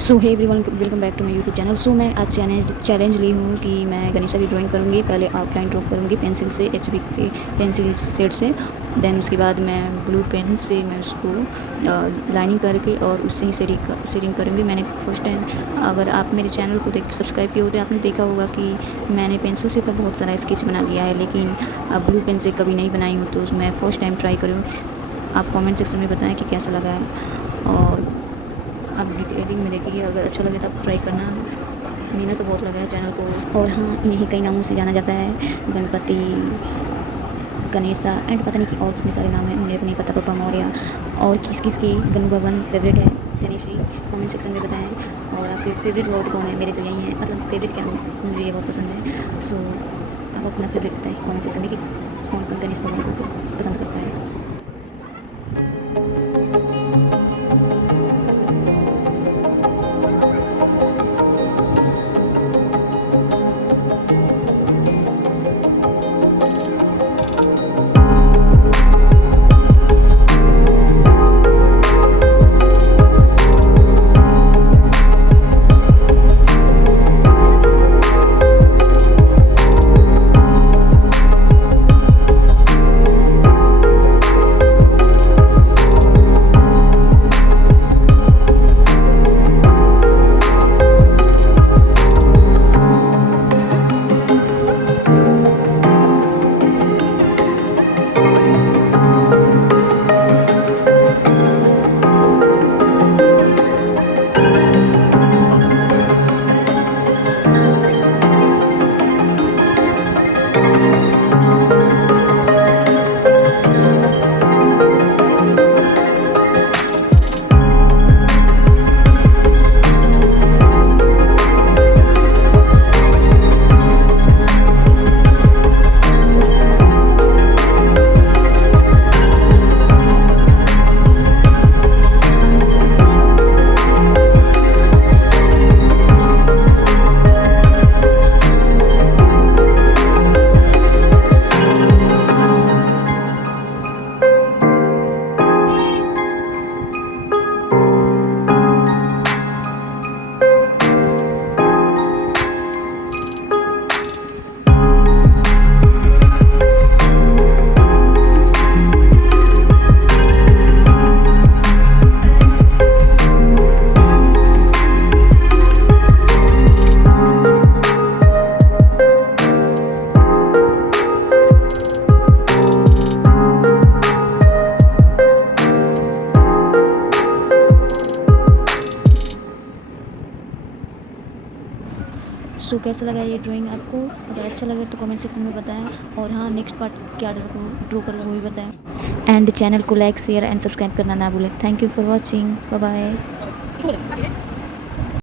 So hey everyone, welcome back to my YouTube channel. So मैं आज challenge ली हूँ कि मैं गणेशा की ड्राइंग करूँगी। पहले आउटलाइन ड्रॉ करूँगी पेंसिल से, एचबी के पेंसिल सेट से। देन उसके बाद मैं ब्लू पेन से मैं उसको लाइनिंग करके और उससे ही शेडिंग करूँगी। मैंने फर्स्ट टाइम, अगर आप मेरे चैनल को देख सब्सक्राइब किए होते आपने देखा होगा कि मैंने पेंसिल से तो बहुत सारा स्केच बना लिया है, लेकिन ब्लू पेन से कभी नहीं बनाई हूँ, तो मैं फ़र्स्ट टाइम ट्राई करूँ। आप कमेंट सेक्शन में बताएं कि कैसा लगा है, और आप डिटेलिंग में देखिए। अगर अच्छा लगे तो आप ट्राई करना। मेहनत तो बहुत लगा है चैनल को। और हाँ, इन्हीं कई नामों से जाना जाता है, गणपति, गणेशा एंड पता नहीं कि और कितने सारे नाम हैं, मेरे को नहीं पता। पापा मौर्य और किस किस के गणु भगवान फेवरेट है गणेश जी, कमेंट सेक्शन में बताएं। और आपके फेवरेट गॉड कौन है? मेरे तो यही है, मतलब फेवरेट क्या, मुझे ये बहुत पसंद है। सो आप अपना फेवरेट बताएं कमेंट सेक्शन में कि कौन कौन गणेश भगवान को पसंद करता है। सो कैसा लगा ये ड्राइंग आपको? अगर अच्छा लगे तो कमेंट सेक्शन में बताएं। और हाँ, नेक्स्ट पार्ट क्या ड्रॉ करूँ वो भी बताएं। एंड चैनल को लाइक, शेयर एंड सब्सक्राइब करना ना भूलें। Thank you for watching. Bye bye.